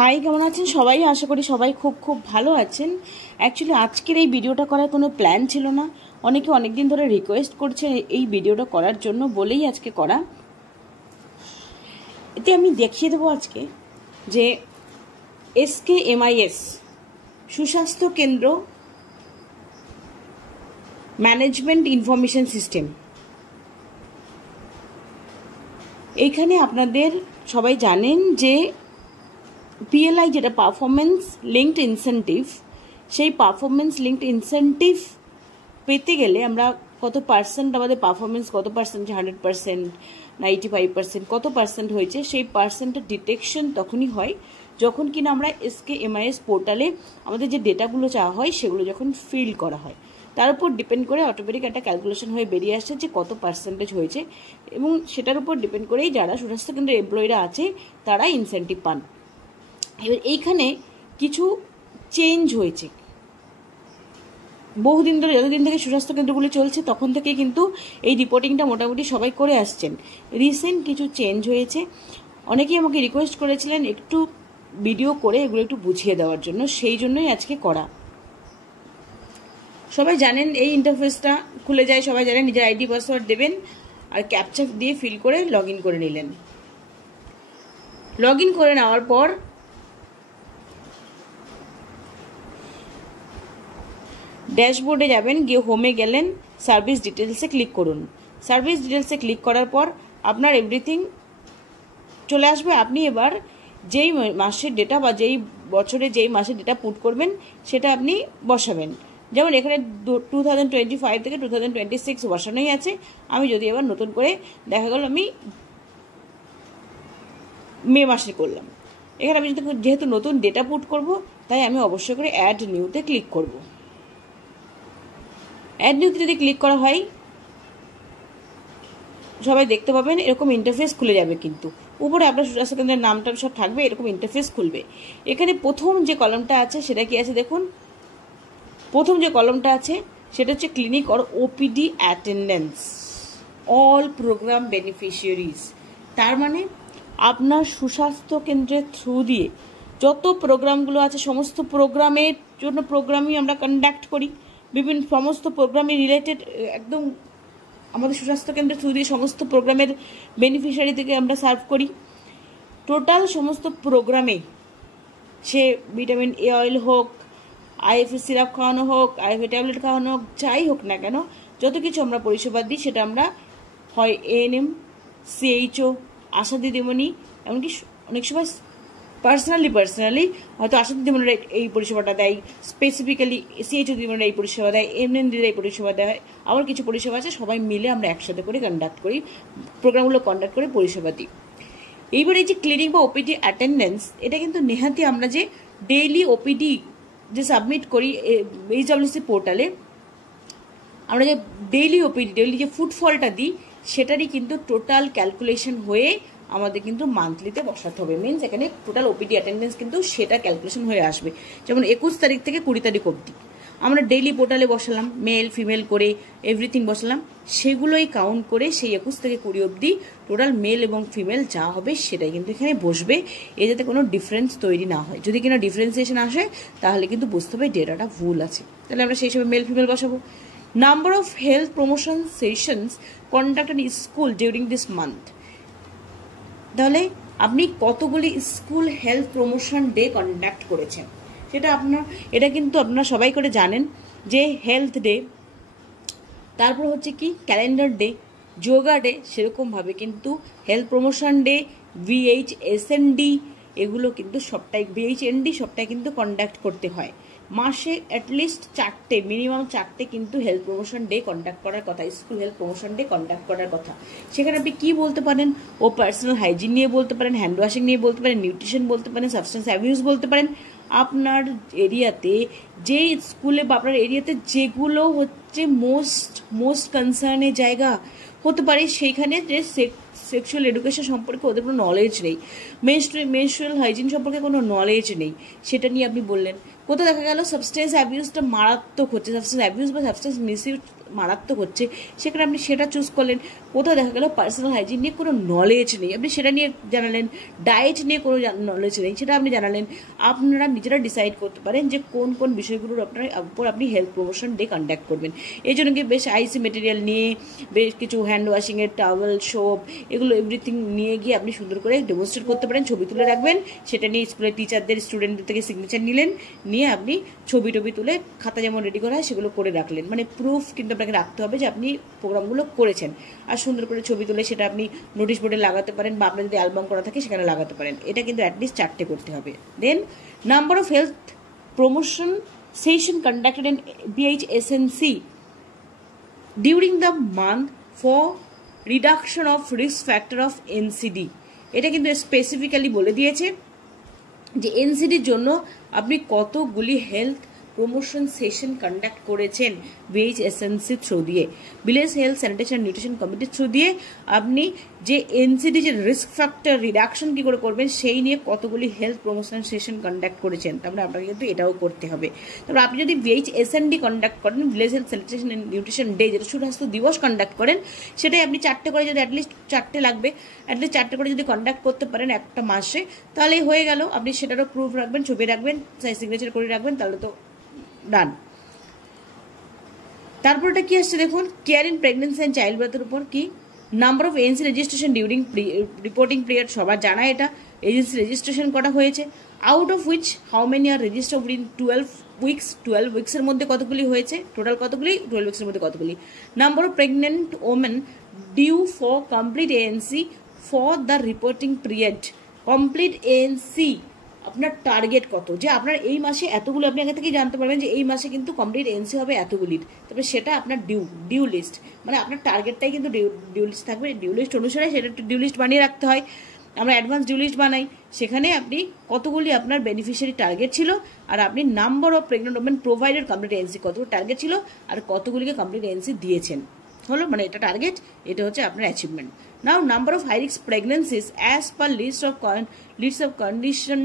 High, কেমন আছেন সবাই? আশা করি সবাই খুব খুব ভালো আছেন। অ্যাকচুয়ালি আজকের এই ভিডিওটা করার কোনো প্ল্যান ছিল না। অনেকে অনেকদিন ধরে রিকোয়েস্ট করছে এই ভিডিওটা করার জন্য, বলেই আজকে করা। এতে আমি দেখিয়ে দেবো আজকে যে SKMIS সুস্বাস্থ্য কেন্দ্র ম্যানেজমেন্ট ইনফরমেশন সিস্টেম, এইখানে আপনাদের সবাই জানেন যে PLI যেটা পারফরমেন্স লিঙ্কড ইনসেন্টিভ, সেই পারফরমেন্স লিঙ্কড ইনসেন্টিভ পেতে গেলে আমরা কত পার্সেন্ট, আমাদের পারফরমেন্স কত পার্সেন্ট, 100%, 95%, কত পার্সেন্ট হয়েছে, সেই পার্সেন্টের ডিটেকশন তখনই হয় যখন কিনা আমরা SKMIS পোর্টালে আমাদের যে ডেটাগুলো চাওয়া হয় সেগুলো যখন ফিল করা হয়। তার উপর ডিপেন্ড করে অটোমেটিক একটা ক্যালকুলেশন হয়ে বেরিয়ে আসছে যে কত পার্সেন্টেজ হয়েছে, এবং সেটার উপর ডিপেন্ড করেই যারা সুস্বাস্থ্য কেন্দ্রের এমপ্লয়িরা আছে তারা ইনসেন্টিভ পান। এবার এইখানে কিছু চেঞ্জ হয়েছে। বহুদিন ধরে, যতদিন থেকে সুস্বাস্থ্য কেন্দ্রগুলি চলছে তখন থেকে কিন্তু এই রিপোর্টিংটা মোটামুটি সবাই করে আসছেন। রিসেন্ট কিছু চেঞ্জ হয়েছে। অনেকেই আমাকে রিকোয়েস্ট করেছিলেন একটু ভিডিও করে এগুলো একটু বুঝিয়ে দেওয়ার জন্য, সেই জন্যই আজকে করা। সবাই জানেন এই ইন্টারফেসটা খুলে যায়, সবাই জানেন নিজের আইডি পাসওয়ার্ড দেবেন আর ক্যাপচা দিয়ে ফিল করে লগ ইন করে নিলেন। লগ ইন করে নেওয়ার পর ড্যাশবোর্ডে যাবেন, গিয়ে হোমে গেলেন, সার্ভিস ডিটেলসে ক্লিক করুন। সার্ভিস ডিটেলসে ক্লিক করার পর আপনার এভরিথিং চলে আসবে। আপনি এবার যেই মাসের ডেটা বা যেই বছরে যেই মাসের ডেটা পুট করবেন সেটা আপনি বসাবেন। যেমন এখানে 2025 থেকে 2026 বসানোই আছে। আমি যদি এবার নতুন করে দেখা গেল আমি মে মাসে করলাম, এখানে আমি যেহেতু নতুন ডেটা পুট করব তাই আমি অবশ্যই করে অ্যাড নিউতে ক্লিক করব। অ্যাড নিউতে যদি ক্লিক করা হয় সবাই দেখতে পাবেন এরকম ইন্টারফেস খুলে যাবে। কিন্তু উপরে আপনার সুস্বাস্থ্য কেন্দ্রের নামটা সব থাকবে, এরকম ইন্টারফেস খুলবে। এখানে প্রথম যে কলমটা আছে সেটা কি আছে দেখুন। প্রথম যে কলমটা আছে সেটা হচ্ছে clinic or OPD attendance all program beneficiaries. তার মানে আপনার সুস্বাস্থ্য কেন্দ্রের থ্রু দিয়ে যত প্রোগ্রামগুলো আছে সমস্ত প্রোগ্রামের জন্য প্রোগ্রামই আমরা কন্ডাক্ট করি। বিভিন্ন সমস্ত প্রোগ্রামে রিলেটেড একদম আমাদের সুস্বাস্থ্য কেন্দ্রের থ্রু দিয়ে সমস্ত প্রোগ্রামের বেনিফিশিয়ারি থেকে আমরা সার্ভ করি। টোটাল সমস্ত প্রোগ্রামে সে ভিটামিন A অয়েল হোক, IFA সিরাপ খাওয়ানো হোক, IFA ট্যাবলেট খাওয়ানো হোক, যাই হোক না কেন, যত কিছু আমরা পরিষেবা দিই সেটা আমরা হয় ANM, CHO, আশা দিদিমণি, এমনকি অনেক সময় পার্সোনালি হয়তো আশা দিদিমণিরা এই পরিষেবাটা দেয়, স্পেসিফিক্যালি CHO দিদিমণিরা এই পরিষেবা দেয়, MN দিদিরা এই পরিষেবা দেয়। আবার কিছু পরিষেবা আছে সবাই মিলে আমরা একসাথে করে কন্ডাক্ট করি, প্রোগ্রামগুলো কন্ডাক্ট করে পরিষেবা দিই। এইবার এই যে ক্লিনিক বা OPD অ্যাটেন্ডেন্স, এটা কিন্তু নেহাতি আমরা যে ডেইলি OPD যে সাবমিট করি HWC পোর্টালে, আমরা যে ডেইলি যে ফুটফলটা দিই সেটারই কিন্তু টোটাল ক্যালকুলেশন হয়ে আমাদের কিন্তু মান্থলিতে বসাতে হবে। মিনস এখানে টোটাল OPD অ্যাটেন্ডেন্স কিন্তু সেটা ক্যালকুলেশন হয়ে আসবে। যেমন 21 তারিখ থেকে 20 তারিখ অবধি আমরা ডেইলি পোর্টালে বসালাম, মেল ফিমেল করে এভরিথিং বসালাম, সেগুলোই কাউন্ট করে সেই 21 থেকে 20 অবধি টোটাল মেল এবং ফিমেল যা হবে সেটাই কিন্তু এখানে বসবে। এ যাতে কোনো ডিফারেন্স তৈরি না হয়। যদি কিনা ডিফারেন্সিয়েশন আসে তাহলে কিন্তু বুঝতে হবে ডেটাটা ভুল আছে, তাহলে আমরা সেই হিসাবে মেল ফিমেল বসাবো। Number of health promotion sessions conducted in school during this month, তাহলে আপনি কতগুলি school health promotion day conduct করেছেন সেটা আপনার, এটা কিন্তু আপনারা সবাই করে জানেন যে হেলথ ডে, তারপর হচ্ছে কি ক্যালেন্ডার ডে, যোগা ডে, সেরকমভাবে কিন্তু হেলথ প্রমোশন ডে, VHSND, এগুলো কিন্তু সবটাই VHND সবটাই কিন্তু কন্ডাক্ট করতে হয়। মাসে অ্যাটলিস্ট 4টে, মিনিমাম 4টে কিন্তু হেলথ প্রমোশন ডে কন্ডাক্ট করার কথা, school health promotion day conduct করার কথা। সেখানে আপনি কী বলতে পারেন? ও পার্সোনাল হাইজিন নিয়ে বলতে পারেন, হ্যান্ড ওয়াশিং নিয়ে বলতে পারেন, নিউট্রিশন বলতে পারেন, সাবস্টেন্স অ্যাবিউজ বলতে পারেন। আপনার এরিয়াতে যে স্কুলে বা আপনার এরিয়াতে যেগুলো হচ্ছে মোস্ট কনসার্নের জায়গা হতে পারে, সেইখানে যে সেক্সুয়াল এডুকেশন সম্পর্কে ওদের কোনো নলেজ নেই, মেনস্ট্রুয়াল হাইজিন সম্পর্কে কোনো নলেজ নেই, সেটা নিয়ে আপনি বললেন। কোথাও দেখা গেল সাবস্টেন্স অ্যাবিউজটা মারাত্মক হচ্ছে, সাবস্টেন্স অ্যাবিউজ বা সাবস্টেন্স মিসইউজ মারাত্মক হচ্ছে, সেখানে আপনি সেটা চুজ করলেন। কোথাও দেখা গেল পার্সোনাল হাইজিন নিয়ে কোনো নলেজ নেই, আপনি সেটা নিয়ে জানালেন। ডায়েট নিয়ে কোনো নলেজ নেই, সেটা আপনি জানালেন। আপনারা নিজেরা ডিসাইড করতে পারেন যে কোন কোন বিষয়গুলোর উপর আপনি হেলথ প্রমোশন ডে কন্ডাক্ট করবেন। এই জন্য কি বেশ আইসি মেটেরিয়াল নিয়ে, বেশ কিছু হ্যান্ড ওয়াশিংয়ের টাওয়েল, সোপ, এগুলো এভরিথিং নিয়ে গিয়ে আপনি সুন্দর করে ডেমনস্ট্রেট করতে পারেন, ছবি তুলে রাখবেন। সেটা নিয়ে স্কুলের টিচারদের, স্টুডেন্টদের থেকে সিগনেচার নিলেন, নিয়ে আপনি ছবি টবি তুলে খাতা যেমন রেডি করা হয় সেগুলো করে রাখলেন। মানে প্রুফ কিন্তু আপনাকে রাখতে হবে যে আপনি প্রোগ্রামগুলো করেছেন। আর সুন্দর করে ছবি তুলে সেটা আপনি নোটিশ বোর্ডে লাগাতে পারেন, বা আপনার যদি অ্যালবাম করা থাকে সেখানে লাগাতে পারেন। এটা কিন্তু অ্যাটলিস্ট 4টে করতে হবে। Then number of health promotion session conducted in BHSNC during the month for reduction of risk factor of NCD। এটা কিন্তু স্পেসিফিক্যালি বলে দিয়েছে যে NCDর জন্য আপনি কতগুলি হেলথ প্রমোশন সেশন কন্ডাক্ট করেছেন BHSNC থ্রু দিয়ে, ভিলেজ হেলথ স্যানিটেশন নিউট্রিশন কমিটির থ্রু দিয়ে। আপনি যে NCD যে রিস্ক ফ্যাক্টর রিডাকশন কী করে করবেন সেই নিয়ে কতগুলি হেলথ প্রমোশন সেশন কন্ডাক্ট করেছেন, তারপরে আপনাকে কিন্তু এটাও করতে হবে। তারপর আপনি যদি BHSND কন্ডাক্ট করেন, village health sanitation nutrition day, যেটা সুস্বাস্থ্য দিবস কন্ডাক্ট করেন, সেটাই আপনি 4টে করে, যদি অ্যাটলিস্ট 4টে লাগবে, অ্যাটলিস্ট 4টে করে যদি কন্ডাক্ট করতে পারেন একটা মাসে, তাহলেই হয়ে গেল। আপনি সেটারও প্রুফ রাখবেন, ছবি রাখবেন, সিগনেচার করে রাখবেন, তাহলে তো ডান। তারপরটা কি আসছে দেখুন, care in pregnancy and child বার্থের উপর কি number of agency registration during reporting period. সবার জানা এটা, এজেন্সি রেজিস্ট্রেশন করা হয়েছে। Out of which how many are registered within 12 weeks. 12 উইক্সের মধ্যে কতগুলি হয়েছে, টোটাল কতগুলি, 12 উইক্সের মধ্যে কতগুলি। Number of pregnant women due for complete ANC for the reporting period. Complete ANC আপনার টার্গেট কত, যে আপনার এই মাসে এতগুলো, আপনি আগে থেকেই জানতে পারবেন যে এই মাসে কিন্তু কমপ্লিট ANC হবে এতগুলির, তবে সেটা আপনার ডিউ লিস্ট, মানে আপনার টার্গেটটাই কিন্তু ডিউ লিস্ট থাকবে। ডিউ লিস্ট অনুসারে সেটা একটু ডিউ লিস্ট বানিয়ে রাখতে হয়, আমরা অ্যাডভান্স ডিউ লিস্ট বানাই। সেখানে আপনি কতগুলি আপনার বেনিফিশিয়ারি টার্গেট ছিল, আর আপনি number of pregnant women provided complete ANC কতগুলো টার্গেট ছিল, আর কতগুলিকে কমপ্লিট ANC দিয়েছেন, হলো, মানে এটা টার্গেট, এটা হচ্ছে আপনার achievement. Now number of high risk pregnancies as per list of condition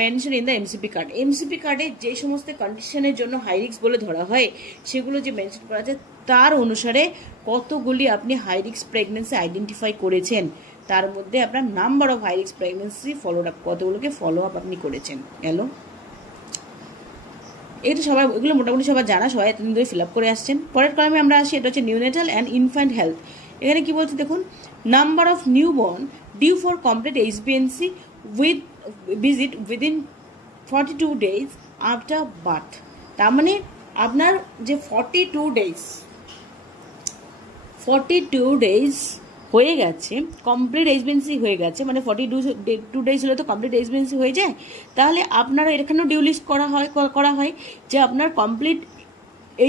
mention in the MCP card. MCP কার্ডে যে সমস্ত কন্ডিশনের জন্য হাই রিস্ক বলে ধরা হয় সেগুলো যে মেনশন করা আছে, তার অনুসারে কতগুলি আপনি হাই রিস্ক প্রেগনেন্সি আইডেন্টিফাই করেছেন, তার মধ্যে আপনার number of high risk pregnancy follow up, কতগুলোকে ফলো আপ আপনি করেছেন। গেল, এটা সবাই, এগুলো মোটামুটি সবাই জানা, সবাই এতদিন ধরে ফিল আপ করে আসছেন। পরের কলামে আমরা আসি, এটা হচ্ছে নিউনেটাল অ্যান্ড ইনফ্যান্ট হেলথ। এখানে কি বলছে দেখুন, number of new born due for complete HbA1c with visit within 42 days after birth. তার মানে আপনার যে 42 days হয়ে গেছে, কমপ্লিট HbA1c হয়ে গেছে, মানে 42 days হলে তো কমপ্লিট HbA1c হয়ে যায়। তাহলে আপনারা এখানেও ডিউ লিস্ট করা হয় যে আপনার কমপ্লিট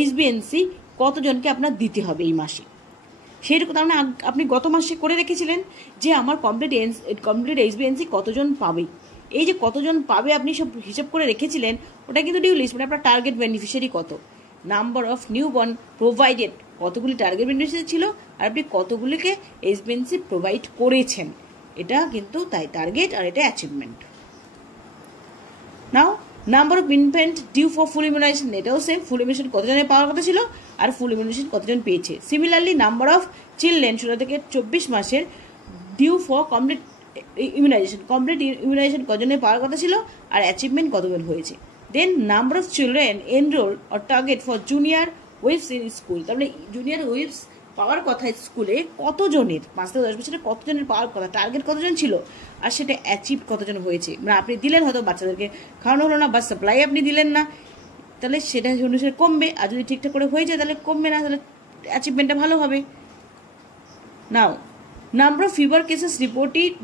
HbA1c কতজনকে আপনার দিতে হবে এই মাসে। সেইরকম তার মানে আপনি গত মাসে করে রেখেছিলেন যে আমার কমপ্লিট HbA1c কতজন পাবে, এই যে কতজন পাবে আপনি সব হিসাব করে রেখেছিলেন, ওটা কিন্তু ডিউ লিস্ট, মানে আপনার টার্গেট বেনিফিশিয়ারি কত। Number of new born provided, কতগুলি টার্গেট বেনিফিশিয়ারি ছিল, আর আপনি কতগুলিকে HbA1c প্রোভাইড করেছেন, এটা কিন্তু তাই টার্গেট, আর এটা achievement. Now number of infant due for full immunization, এটাও সেম, ফুল ইমিউনাইজেশন কতজনের পাওয়ার কথা ছিল আর ফুল ইমিউনাইজেশন কতজন পেয়েছে। সিমিলারলি নাম্বার অফ চিলড্রেন 16 থেকে 24 মাসের ডিউ ফর কমপ্লিট ইমিউনাইজেশন কতজনের পাওয়ার কথা ছিল আর অ্যাচিভমেন্ট কতজন হয়েছে। Then number of children enrol or target for junior উইপস ইন স্কুল, তার মানে জুনিয়র উইপস পাওয়ার কথা স্কুলে কতজনের, 5 থেকে 10 বছরে কতজনের পাওয়ার কথা, টার্গেট কতজন ছিল, আর সেটা অ্যাচিভ কতজন হয়েছে। মানে আপনি দিলেন, হয়তো বাচ্চাদেরকে খাওয়ানো হলো না বা সাপ্লাই আপনি দিলেন না, তাহলে সেটা অনুসারে কমবে, আর যদি ঠিকঠাক করে হয়ে যায় তাহলে কমবে না, তাহলে অ্যাচিভমেন্টটা ভালো হবে। Now number of fever cases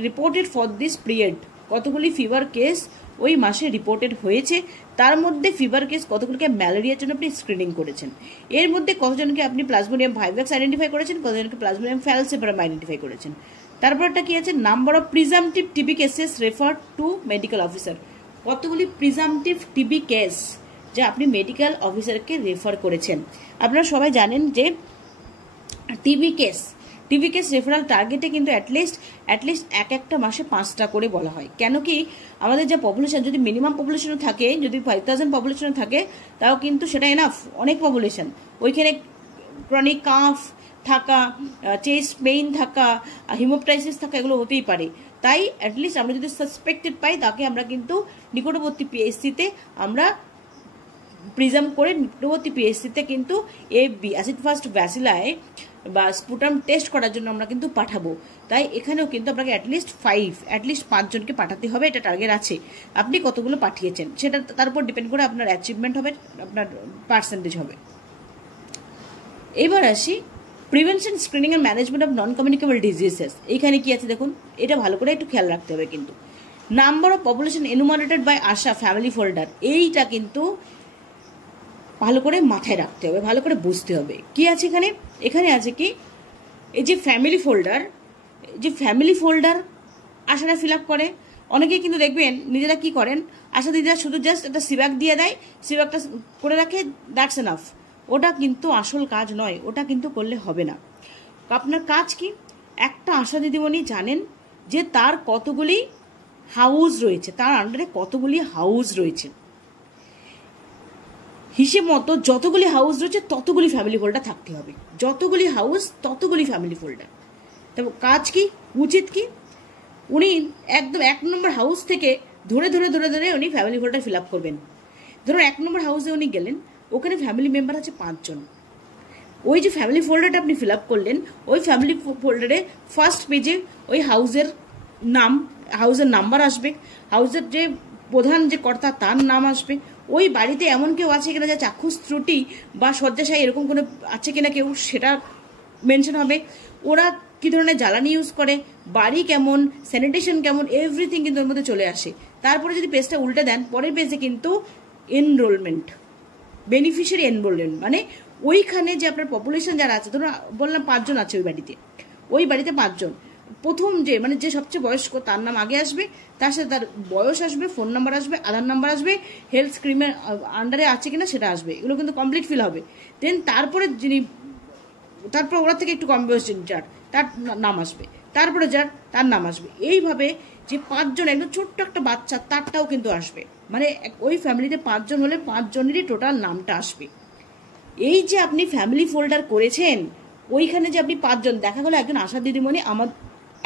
reported for this period, কতগুলি ফিভার কেস ওই মাসে রিপোর্টেড হয়েছে, তার মধ্যে ফিভার কেস কতগুলিকে ম্যালেরিয়ার জন্য আপনি স্ক্রিনিং করেছেন, এর মধ্যে কতজনকে আপনি প্লাজমোডিয়াম ভাইভাক্স আইডেন্টিফাই করেছেন, কতজনকে প্লাজমোডিয়াম ফ্যালসিপারাম আইডেন্টিফাই করেছেন। তারপরটা কি আছে, number of presumptive TB cases refer to medical officer, কতগুলি প্রিজামটিভ টিবি কেস যা আপনি মেডিকেল অফিসারকে রেফার করেছেন। আপনারা সবাই জানেন যে টিবি কেস রেফারাল টার্গেটে কিন্তু অ্যাটলিস্ট একটা মাসে 5টা করে বলা হয়। কেন কি, আমাদের যা পপুলেশন, যদি মিনিমাম পপুলেশনও থাকে, যদি 5000 পপুলেশনও থাকে, তাও কিন্তু সেটা এনাফ, অনেক পপুলেশন। ওইখানে ক্রনিক কাফ, থাকা, চেস্ট পেইন থাকা, হিমোপ্টাইসিস থাকা, এগুলো হতেই পারে। তাই অ্যাটলিস্ট আমরা যদি সাসপেক্টেড পাই তাকে আমরা কিন্তু নিকটবর্তী পিএইচসিতে আমরা প্রিজাম করে নিকটবর্তী পিএইচসিতে কিন্তু এফবি অ্যাসিড ফাস্ট ব্যাসিলাই বা স্পুটাম টেস্ট করার জন্য আমরা কিন্তু পাঠাবো। তাই এখানেও কিন্তু আপনাকে অ্যাটলিস্ট 5 জনকে পাঠাতে হবে, এটা টার্গেট আছে। আপনি কতগুলো পাঠিয়েছেন সেটা তার উপর ডিপেন্ড করে আপনার অ্যাচিভমেন্ট হবে, আপনার পার্সেন্টেজ হবে। এবার আসি prevention, screening and management of non communicable diseases. এইখানে কি আছে দেখুন, এটা ভালো করে একটু খেয়াল রাখতে হবে কিন্তু। Number of population enumerated by ASHA family folder, এইটা কিন্তু ভালো করে মাথায় রাখতে হবে, ভালো করে বুঝতে হবে কি আছে এখানে। এখানে আছে কি, এই যে ফ্যামিলি ফোল্ডার আশারা ফিল আপ করে। অনেকেই কিন্তু দেখবেন নিজেরা কি করেন, আশা দিদিরা শুধু জাস্ট একটা সিবাক দিয়ে দেয়, সিবাকটা করে রাখে, দ্যাটস এনাফ। ওটা কিন্তু আসল কাজ নয়, ওটা কিন্তু করলে হবে না। আপনার কাজ কি, একটা আশা দিদিমণি জানেন যে তার কতগুলি হাউস রয়েছে, তার আন্ডারে কতগুলি হাউস রয়েছে, হিসেব মতো যতগুলি হাউস রয়েছে ততগুলি ফ্যামিলি ফোল্ডার থাকতে হবে, যতগুলি হাউস ততগুলি ফ্যামিলি ফোল্ডার। তবে কাজ কি, উচিত কি, উনি একদম 1 নম্বর হাউস থেকে ধরে ধরে ধরে ধরে উনি ফ্যামিলি ফোল্ডার ফিল আপ করবেন। ধরুন 1 নম্বর হাউসে উনি গেলেন, ওখানে ফ্যামিলি মেম্বার আছে 5 জন। ওই যে ফ্যামিলি ফোল্ডারটা আপনি ফিল আপ করলেন, ওই ফ্যামিলি ফোল্ডারে ফার্স্ট পেজে ওই হাউসের নাম্বার আসবে, হাউসের যে প্রধান যে কর্তা তার নাম আসবে, ওই বাড়িতে এমন কেউ আছে কিনা যা চাক্ষুষ ত্রুটি বা শয্যাশায়ী এরকম কোনো আছে কিনা কেউ, সেটা মেনশন হবে। ওরা কি ধরনের জ্বালানি ইউজ করে, বাড়ি কেমন, স্যানিটেশন কেমন, এভরিথিং কিন্তু ওর মধ্যে চলে আসে। তারপরে যদি পেজটা উল্টে দেন, পরের পেজে কিন্তু এনরোলমেন্ট, বেনিফিশিয়ারি এনরোলমেন্ট, মানে ওইখানে যে আপনার পপুলেশন যারা আছে, ধরুন বললাম 5 জন আছে ওই বাড়িতে 5 জন, প্রথম যে মানে যে সবচেয়ে বয়স্ক তার নাম আগে আসবে, তার সাথে তার বয়স আসবে, ফোন নাম্বার আসবে, আধার নাম্বার আসবে, হেলথ স্কিমের আন্ডারে আছে কিনা সেটা আসবে, এগুলো কিন্তু কমপ্লিট ফিল হবে। দেন তারপরে তারপর ওরা থেকে একটু কম বয়স যার তার নাম আসবে, তারপরে যার তার নাম আসবে। এইভাবে যে 5 জন, একদম ছোট্ট একটা বাচ্চা তারটাও কিন্তু আসবে, মানে ওই ফ্যামিলিতে 5 জন হলে 5 জনেরই টোটাল নামটা আসবে। এই যে আপনি ফ্যামিলি ফোল্ডার করেছেন, ওইখানে যে আপনি 5 জন, দেখা গেলো একজন আশা দিদিমণি, আমার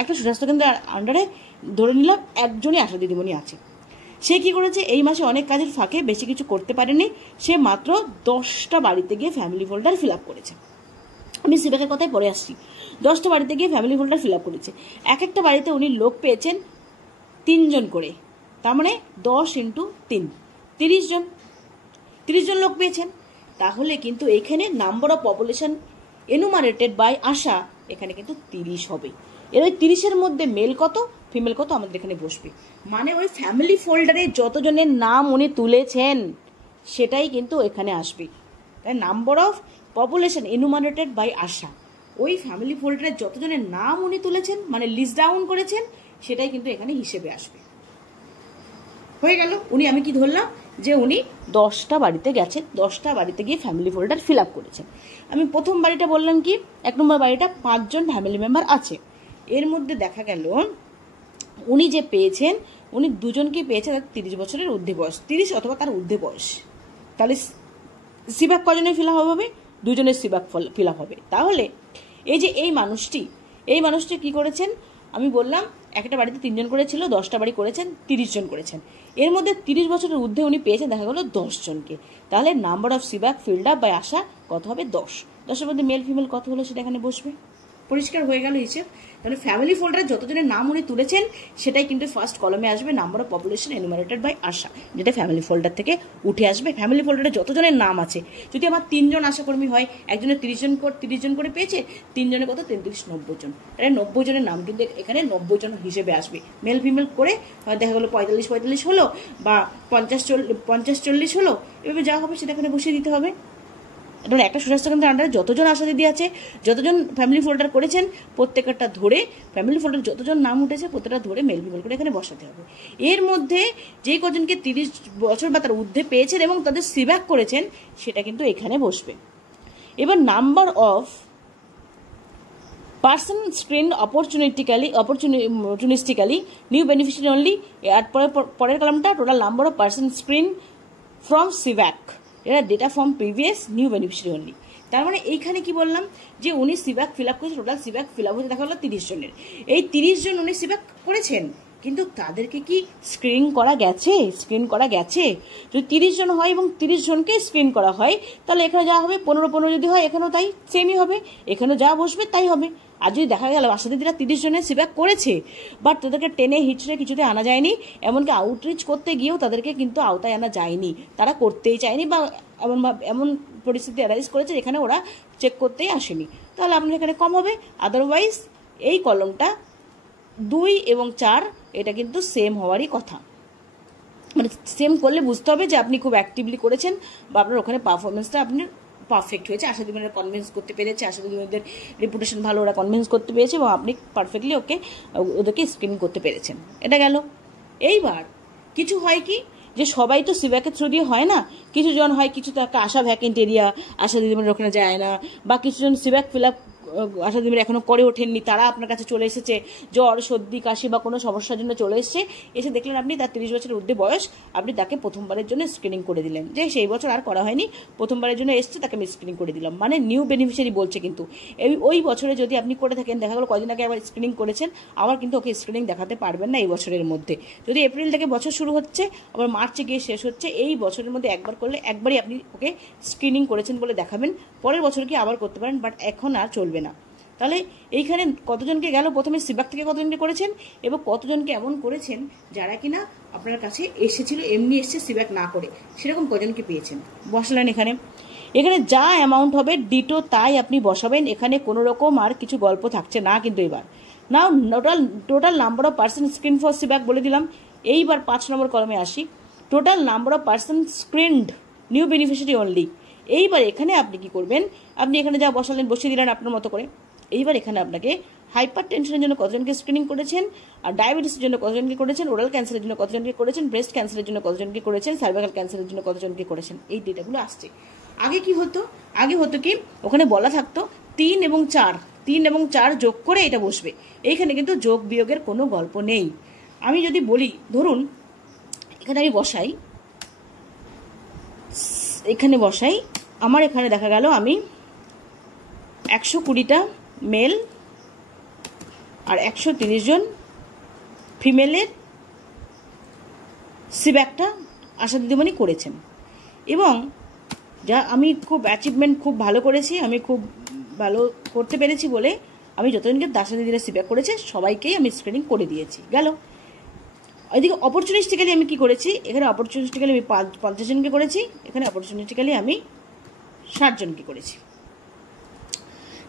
একটা স্বাস্থ্যকেন্দ্রের আন্ডারে ধরে নিলাম একজনই আশা দিদিমণি আছে, সে কি করেছে, এই মাসে অনেক কাজের ফাঁকে বেশি কিছু করতে পারেনি, সে মাত্র 10টা বাড়িতে গিয়ে ফ্যামিলি ফোল্ডার ফিল আপ করেছে। আমি সিবাকের কথায় পরে আসছি। 10টা বাড়িতে গিয়ে ফ্যামিলি ফোল্ডার ফিল আপ করেছে। এক একটা বাড়িতে উনি লোক পেয়েছেন 3 জন করে, তার মানে 10 × 3 30 জন লোক পেয়েছেন। তাহলে কিন্তু এখানে number of population enumerated by ASHA এখানে কিন্তু 30 হবে। এর ওই 30-এর মধ্যে মেল কত, ফিমেল কত আমাদের এখানে বসবে, মানে ওই ফ্যামিলি ফোল্ডারে যতজনের নাম উনি তুলেছেন সেটাই কিন্তু এখানে আসবে। তাই number of population enumerated by ASHA, ওই ফ্যামিলি ফোল্ডারে যতজনের নাম উনি তুলেছেন মানে লিস্ট ডাউন করেছেন, সেটাই কিন্তু এখানে হিসেবে আসবে। হয়ে গেল। আমি কি ধরলাম যে উনি 10টা বাড়িতে গেছেন, 10টা বাড়িতে গিয়ে ফ্যামিলি ফোল্ডার ফিল আপ করেছেন। আমি প্রথম বাড়িটা বললাম কি, 1 নম্বর বাড়িটা 5 জন ফ্যামিলি মেম্বার আছে। এর মধ্যে দেখা গেল উনি যে পেয়েছেন, উনি 2 জনকে পেয়েছেন 30 বছরের ঊর্ধ্বে বয়স, 30 অথবা তার ঊর্ধ্বে বয়স। তাহলে সিবাক কজনের ফিল আপ হবে, 2 জনের সিবাক ফিল আপ হবে। তাহলে এই যে এই মানুষটি কি করেছেন, আমি বললাম একটা বাড়িতে 3 জন করেছিল, 10টা বাড়ি করেছেন, 30 জন করেছেন। এর মধ্যে 30 বছরের ঊর্ধ্বে উনি পেয়েছেন দেখা গেল 10 জনকে। তাহলে number of CBAC filled up by ASHA কত হবে, 10। 10-এর মধ্যে মেল ফিমেল কত হলো সেটা এখানে বসবে। পরিষ্কার হয়ে গেল হিসেব। তাহলে ফ্যামিলি ফোল্ডারে যতজনের নাম উনি তুলেছেন সেটাই কিন্তু ফার্স্ট কলমে আসবে, number of population enumerated by ASHA, যেটা ফ্যামিলি ফোল্ডার থেকে উঠে আসবে। ফ্যামিলি ফোল্ডারে যতজনের নাম আছে, যদি আমার 3 জন আশাকর্মী হয়, একজনের 30 জন করে পেয়েছে, 3 জনের কত, 33, 90 জন। তাহলে 90 জনের নাম কিন্তু এখানে 90 জন হিসেবে আসবে। মেল ফিমেল করে দেখা গেলো 45 হলো বা 50-40 হলো, এভাবে যা হবে সেটা এখানে বসিয়ে দিতে হবে। ধরুন একটা সুস্বাস্থ্যকেন্দ্রের আন্ডারে যতজন আশা দিদি আছে, যতজন ফ্যামিলি ফোল্ডার করেছেন, প্রত্যেকটা ধরে ফ্যামিলি ফোল্ডার যতজন নাম উঠেছে প্রত্যেকটা ধরে মেল ফিমেল করে এখানে বসাতে হবে। এর মধ্যে যেই কজনকে 30 বছর বা তার ঊর্ধ্বে পেয়েছেন এবং তাদের সিব্যাক করেছেন সেটা কিন্তু এখানে বসবে। এবার number of person screen opportunistically new beneficiary only, আর পরের কলামটা total number of person screen from CBAC, এটা data from previous new beneficiary only. তার মানে এইখানে কি বললাম যে উনি সিব্যাক ফিল আপ করেছে, টোটাল সিব্যাক ফিল আপ হতে দেখা হলো 30 জনের। এই 30 জন উনি সিব্যাক করেছেন, কিন্তু তাদেরকে কি স্ক্রিন করা গেছে? যদি 30 জন হয় এবং 30 জনকে স্ক্রিন করা হয়, তাহলে এখানে যা হবে 15 যদি হয়, এখানেও তাই সেমই হবে, এখানেও যা বসবে তাই হবে। আর যদি দেখা গেল আশা দিদিরা 30 জনের সিব্যাক করেছে, বাট তাদেরকে টেনে হিচড়ে কিছুতে আনা যায়নি, এমনকি আউটরিচ করতে গিয়েও তাদেরকে কিন্তু আওতায় আনা যায়নি, তারা করতেই চায়নি, বা এমন পরিস্থিতি অ্যারাইজ করেছে যেখানে ওরা চেক করতেই আসেনি, তাহলে আপনার এখানে কম হবে। আদারওয়াইজ এই কলমটা 2 এবং 4 এটা কিন্তু সেম হওয়ারই কথা, মানে সেম করলে বুঝতে হবে যে আপনি খুব অ্যাক্টিভলি করেছেন বা আপনার ওখানে পারফরমেন্সটা আপনার পারফেক্ট হয়েছে, আশাদিদিরা কনভিন্স করতে পেরেছে, আশাদিদিদের রেপুটেশন ভালো, ওরা কনভিন্স করতে পেরেছে এবং আপনি পারফেক্টলি ওদেরকে স্ক্রিন করতে পেরেছেন। এটা গেল। এইবার কিছু হয় কি, যে সবাই তো সিব্যাকের থ্রু দিয়ে হয় না, কিছু জন হয়, কিছু তো একটা আশা ভ্যাকেন্ট এরিয়া, আশাদিদিদের ওখানে যায় না, বা কিছু জন সিব্যাক ফিল আপ আশাদিদিরা এখনো করে ওঠেননি, তারা আপনার কাছে চলে এসেছে জ্বর সর্দি কাশি বা কোনো সমস্যার জন্য চলে এসে দেখলেন আপনি তার 30 বছরের ঊর্ধ্বে বয়স, আপনি তাকে প্রথমবারের জন্য স্ক্রিনিং করে দিলেন, যে সেই বছর আর করা হয়নি, প্রথমবারের জন্য এসছে, তাকে আমি স্ক্রিনিং করে দিলাম, মানে নিউ বেনিফিশিয়ারি বলছে। কিন্তু ওই বছরে যদি আপনি করে থাকেন, দেখা গেলো কদিন আগে আবার স্ক্রিনিং করেছেন, আবার কিন্তু ওকে স্ক্রিনিং দেখাতে পারবেন না এই বছরের মধ্যে। যদি এপ্রিল থেকে বছর শুরু হচ্ছে, আবার মার্চে গিয়ে শেষ হচ্ছে, এই বছরের মধ্যে একবার করলে একবারই আপনি ওকে স্ক্রিনিং করেছেন বলে দেখাবেন, পরের বছর কি আবার করতে পারেন, বাট এখন আর চলবে না। তাহলে এইখানে কতজনকে গেল, প্রথমে সিব্যাক থেকে কতজনকে করেছেন এবং কতজনকে এমন করেছেন যারা কিনা আপনার কাছে এসেছিল এমনি এসছে সিব্যাক না করে, সেরকম কজনকে পেয়েছেন বসালেন। এখানে যা অ্যামাউন্ট হবে ডিটো তাই আপনি বসাবেন, এখানে কোনো রকম আর কিছু গল্প থাকছে না। কিন্তু এবার now total number of person screen for CBAC বলে দিলাম। এইবার 5 নম্বর কলমে আসি, total number of person screened new beneficiary only. এইবার এখানে আপনি কি করবেন, আপনি এখানে যা বসালেন বসিয়ে দিলেন আপনার মতো করে। এইবার এখানে আপনাকে হাইপার টেনশনের জন্য কতজনকে স্ক্রিনিং করেছেন, আর ডায়াবেটিসের জন্য কতজনকে করেছেন, ওরাল ক্যান্সারের জন্য কতজনকে করেছেন, ব্রেস্ট ক্যান্সারের জন্য কতজনকে করেছেন, সার্ভাইকাল ক্যান্সারের জন্য কতজনকে করেছেন, এই ডেটাগুলো আসছে। আগে কি হতো, কি ওখানে বলা থাকতো 3 এবং 4 যোগ করে এটা বসবে, এইখানে কিন্তু যোগ বিয়োগের কোনো গল্প নেই। আমি যদি বলি, ধরুন এখানে আমি বসাই, আমার এখানে দেখা গেল আমি 120টা মেল আর 130 জন ফিমেলের সিব্যাকটা আশা দিদিমণি করেছেন, এবং যা আমি খুব অ্যাচিভমেন্ট খুব ভালো করেছি, আমি খুব ভালো করতে পেরেছি বলে আমি যতজনকে আশা দিদিরা সিব্যাক করেছে সবাইকেই আমি স্ক্রিনিং করে দিয়েছি। গেল। ওইদিকে অপরচুনিস্টিক্যালি আমি কি করেছি, এখানে অপরচুনিস্টিক্যালি আমি 50 জনকে করেছি, এখানে অপরচুনিস্টিক্যালি আমি 60 জনকে করেছি।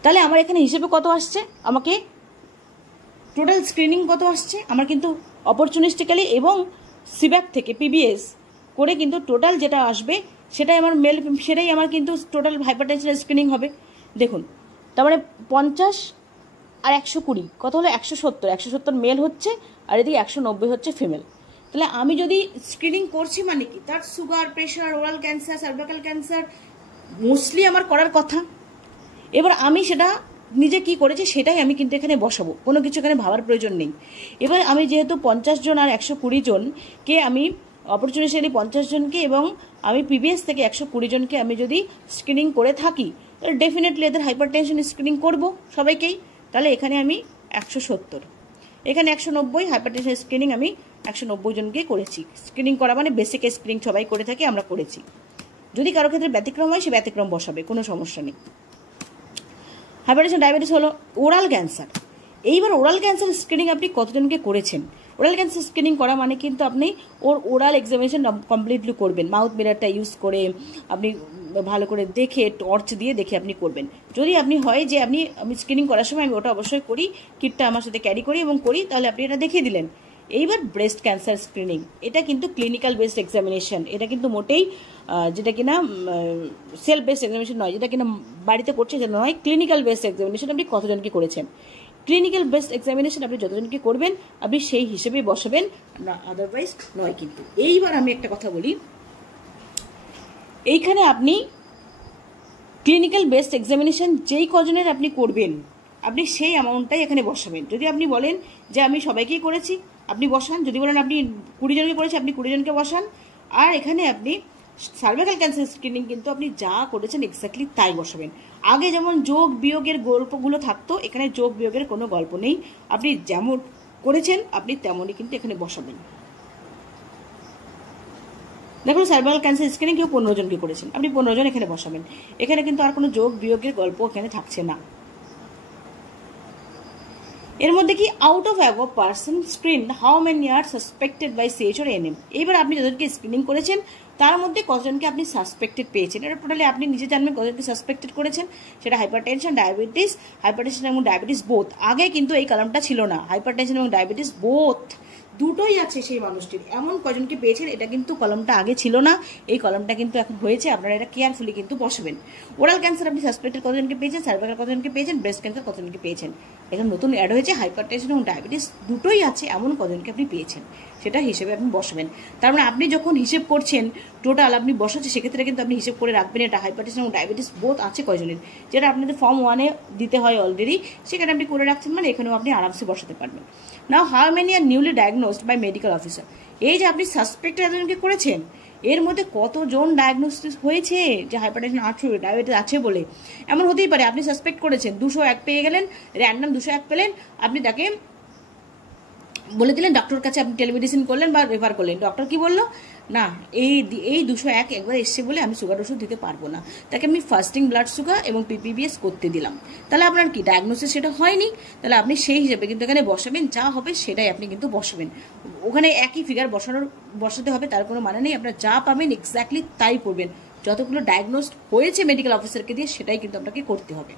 তাহলে আমার এখানে হিসেবে কত আসছে, আমাকে টোটাল স্ক্রিনিং কত আসছে, আমার কিন্তু অপরচুনিস্টিক্যালি এবং সিব্যাক থেকে পিবিএস করে কিন্তু টোটাল যেটা আসবে সেটাই আমার কিন্তু টোটাল হাইপারটেনশনের স্ক্রিনিং হবে। দেখুন, তার মানে 50 আর 120 কত হলো, 170 মেল হচ্ছে, আর এদিকে 190 হচ্ছে ফিমেল। তাহলে আমি যদি স্ক্রিনিং করছি মানে কি, তার sugar, pressure, oral cancer, cervical cancer mostly আমার করার কথা। এবার আমি সেটা নিজে কি করেছি সেটাই আমি কিন্তু এখানে বসাবো, কোনো কিছু এখানে ভাবার প্রয়োজন নেই। এবার আমি যেহেতু 50 জন আর 120 জনকে আমি অপরচুনিটি 50 জনকে এবং আমি পিবিএস থেকে 120 জনকে আমি যদি স্ক্রিনিং করে থাকি, তাহলে ডেফিনেটলি এদের হাইপার টেনশন স্ক্রিনিং করবো সবাইকেই। তাহলে এখানে আমি 170, এখানে 190 হাইপার টেনশন স্ক্রিনিং আমি 190 জনকে করেছি। স্ক্রিনিং করা মানে বেসিক স্ক্রিনিং সবাই করে থাকি, আমরা করেছি। যদি কারো ক্ষেত্রে ব্যতিক্রম হয় সে ব্যতিক্রম বসাবে, কোনো সমস্যা নেই। হাইপারটেনশন, ডায়াবেটিস হলো। ওরাল ক্যান্সার, এইবার ওরাল ক্যান্সার স্ক্রিনিং আপনি কতজনকে করেছেন? ওরাল ক্যান্সার স্ক্রিনিং করা মানে কিন্তু আপনি ওরাল এক্সামিনেশন কমপ্লিটলি করবেন, মাউথ মিরারটা ইউজ করে আপনি ভালো করে দেখে টর্চ দিয়ে দেখে আপনি করবেন। যদি আপনি হয় যে আমি স্ক্রিনিং করার সময় আমি ওটা অবশ্যই করি, কিটটা আমার সাথে ক্যারি করি এবং করি, তাহলে আপনি এটা দেখিয়ে দিলেন। এইবার ব্রেস্ট ক্যান্সার স্ক্রিনিং, এটা কিন্তু ক্লিনিক্যাল বেসড এক্সামিনেশন, এটা কিন্তু মোটেই যেটা কিনা সেলফ বেসড এক্সামিনেশন নয়, যেটা কিনা বাড়িতে করছে যেটা নয়, ক্লিনিক্যাল বেসড এক্সামিনেশন আপনি কতজনকে করেছেন। ক্লিনিক্যাল বেসড এক্সামিনেশন আপনি যতজনকে করবেন আপনি সেই হিসেবেই বসাবেন, না আদারওয়াইজ নয়। কিন্তু এইবার আমি একটা কথা বলি, এইখানে আপনি ক্লিনিক্যাল বেসড এক্সামিনেশন যেই কজনের আপনি করবেন আপনি সেই অ্যামাউন্টটাই এখানে বসাবেন। যদি আপনি বলেন যে আমি সবাইকেই করেছি, আপনি বসান। যদি বলেন আপনি 20 জনকে করেছি, আপনি 20 জনকে বসান। আর এখানে আপনি সার্ভাইকাল ক্যান্সার স্ক্রিনিং কিন্তু আপনি যা করেছেন এক্স্যাক্টলি তাই বসাবেন। আগে যেমন যোগ বিয়োগের গল্পগুলো থাকতো, এখানে যোগ বিয়োগের কোনো গল্প নেই। আপনি যেমন করেছেন আপনি তেমনই কিন্তু এখানে বসাবেন। দেখুন সার্ভাইকাল ক্যান্সার স্ক্রিনিং কেউ 15 জনকে করেছেন, আপনি 15 জন এখানে বসাবেন। এখানে কিন্তু আর কোনো যোগ বিয়োগের গল্প এখানে থাকছে না। এর মধ্যে কি আউট অফ অ্যাভ person screen how many are suspected by CH or NM. এইবার আপনি যাদেরকে স্ক্রিনিং করেছেন তার মধ্যে কতজনকে আপনি সাসপেক্টেড পেয়েছেন, এটা টোটালি আপনি নিজে জানবেন কতজনকে সাসপেক্টেড করেছেন। সেটা হাইপারটেনশন, হাইপারটেনশন এবং ডায়াবেটিস বোথ। আগে কিন্তু এই কলামটা ছিল না, হাইপারটেনশন এবং ডায়াবেটিস বোথ দুটোই আছে সেই মানুষটির, এমন কজনকে পেয়েছেন এটা কিন্তু কলমটা আগে ছিল না, এই কলমটা কিন্তু এখন হয়েছে। আপনারা এটা কেয়ারফুলি কিন্তু বসবেন। ওরাল ক্যান্সার আপনি সাসপেক্টেড কতজনকে পেয়েছেন, সার্ভাইকাল কতজনকে পেয়েছেন, ব্রেস্ট ক্যান্সার কতজনকে পেয়েছেন। এখন নতুন অ্যাড হয়েছে হাইপারটেনশন এবং ডায়াবেটিস দুটোই আছে, এমন কজনকে আপনি পেয়েছেন সেটা হিসেবে আপনি বসাবেন। তার মানে আপনি যখন হিসেব করছেন টোটাল আপনি বসাচ্ছেন, সেক্ষেত্রে কিন্তু আপনি হিসেব করে রাখবেন এটা হাইপারটেনশন এবং ডায়াবেটিস বোথ আছে কয়জনের, যেটা আপনাদের ফর্ম 1-এ দিতে হয় অলরেডি, সেখানে আপনি করে রাখছেন, মানে এখানেও আপনি আরামসে বসাতে পারবেন। Now how many are newly diagnosed by medical officer. এই যে আপনি সাসপেক্টেড এতজনকে করেছেন, এর মধ্যে কতজন ডায়াগনোসিস হয়েছে যে হাইপারটেনশন আছে, ডায়াবেটিস আছে বলে। এমন হতেই পারে আপনি সাসপেক্ট করেছেন, 201 পেয়ে গেলেন, র্যান্ডম 201 পেলেন, আপনি তাকে বলে দিলেন ডক্টর কাছে, আপনি টেলিমেডিসিন করলেন বা রেফার করলেন, ডক্টর কি বললো, না এই 201 একবার এসছে বলে আমি সুগার ওষুধ দিতে পারবো না, তাকে আমি ফাস্টিং ব্লাড সুগার এবং পিপিবিএস করতে দিলাম। তাহলে আপনার কি ডায়াগনোসিস সেটা হয়নি, তাহলে আপনি সেই হিসেবে কিন্তু এখানে বসাবেন, যা হবে সেটাই আপনি কিন্তু বসাবেন। ওখানে একই ফিগার বসাতে হবে তার কোনো মানে নেই, আপনারা যা পাবেন এক্স্যাক্টলি তাই করবেন। যতগুলো ডায়াগনোসড হয়েছে মেডিকেল অফিসারকে দিয়ে সেটাই কিন্তু আপনাকে করতে হবে।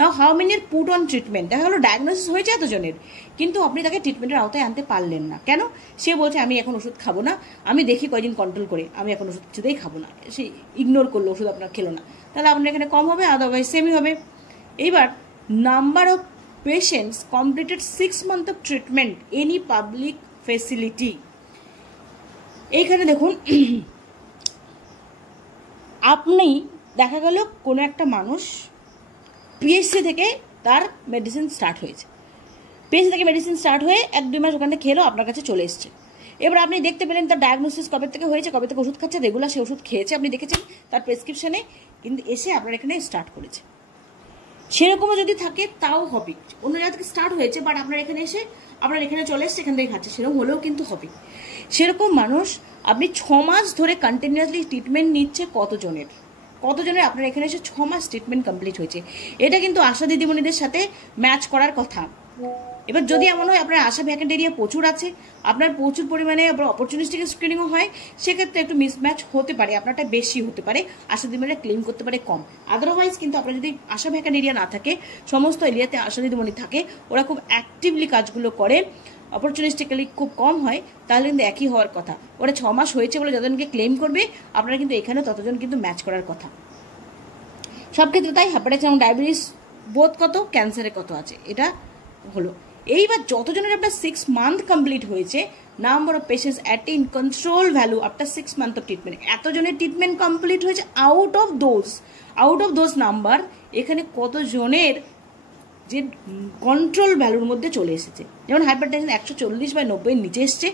Now how many are put on treatment. দেখা গেলো ডায়াগনোসিস হয়েছে এতজনের, কিন্তু আপনি তাকে ট্রিটমেন্টের আওতায় আনতে পারলেন না। কেন? সে বলছে আমি এখন ওষুধ খাবো না, আমি দেখি কয়দিন কন্ট্রোল করে, আমি এখন ওষুধ কিছুতেই খাবো না, সে ইগনোর করলো, ওষুধ আপনার খেলো না, তাহলে আপনার এখানে কম হবে, আদারওয়াইজ সেমই হবে। এইবার number of patients completed 6 months of treatment any public facility. এইখানে দেখুন আপনি দেখা গেল কোনো একটা মানুষ পিএইচসি থেকে তার মেডিসিন স্টার্ট হয়েছে, পিএইচসি থেকে মেডিসিন স্টার্ট হয়ে 1-2 মাস ওখানে খেলো, আপনার কাছে চলে এসছে। এবার আপনি দেখতে পেলেন তার ডায়াগনোসিস কবে থেকে হয়েছে, কবে থেকে ওষুধ খাচ্ছে, রেগুলার সে ওষুধ খেয়েছে, আপনি দেখেছেন তার প্রেসক্রিপশনে, কিন্তু এসে আপনার এখানে স্টার্ট করেছে। সেরকমও যদি থাকে তাও হবে, অন্য জায়গা থেকে স্টার্ট হয়েছে বাট আপনার এখানে এসে আপনার এখানে চলে এসছে, এখান থেকে খাচ্ছে, সেরকম হলেও কিন্তু হবে। সেরকম মানুষ আপনি 6 মাস ধরে কন্টিনিউয়াসলি ট্রিটমেন্ট নিচ্ছে, কতজনের আপনার এখানে এসে 6 মাস ট্রিটমেন্ট কমপ্লিট হয়েছে। এটা কিন্তু আশা দিদিমণিদের সাথে ম্যাচ করার কথা। এবার যদি এমন হয় আপনার আশা ভ্যাকেন্ট এরিয়া প্রচুর আছে, আপনার প্রচুর পরিমাণে আপনার অপরচুনিস্টিক স্ক্রিনিংও হয়, সেক্ষেত্রে একটু মিসম্যাচ হতে পারে, আপনারটা বেশি হতে পারে, আশা দিদিমণিরা ক্লেম করতে পারে কম। আদারওয়াইজ কিন্তু আপনার যদি আশা ভ্যাকেন্ট এরিয়া না থাকে, সমস্ত এরিয়াতে আশা দিদিমণি থাকে, ওরা খুব অ্যাক্টিভলি কাজগুলো করে, অপরচুনিস্টিক্যালি খুব কম হয়, তাহলে কিন্তু একই হওয়ার কথা। ওরা 6 মাস হয়েছে বলে যতজনকে ক্লেম করবে, আপনারা কিন্তু এখানে ততজন কিন্তু ম্যাচ করার কথা। সব ক্ষেত্রে তাই হাইপারটেনশন এবং ডায়াবেটিস বোধ কত, ক্যান্সারে কত আছে, এটা হলো। এইবার যতজনের আপনার 6 months কমপ্লিট হয়েছে, number of patients attain control value after 6 months of treatment, এতজনের ট্রিটমেন্ট কমপ্লিট হয়েছে। আউট অফ দোজ নাম্বার এখানে কতজনের যে কন্ট্রোল ভ্যালুর মধ্যে চলে এসেছে। যেমন হাইপারটেনশন 140/90 নিচে এসছে,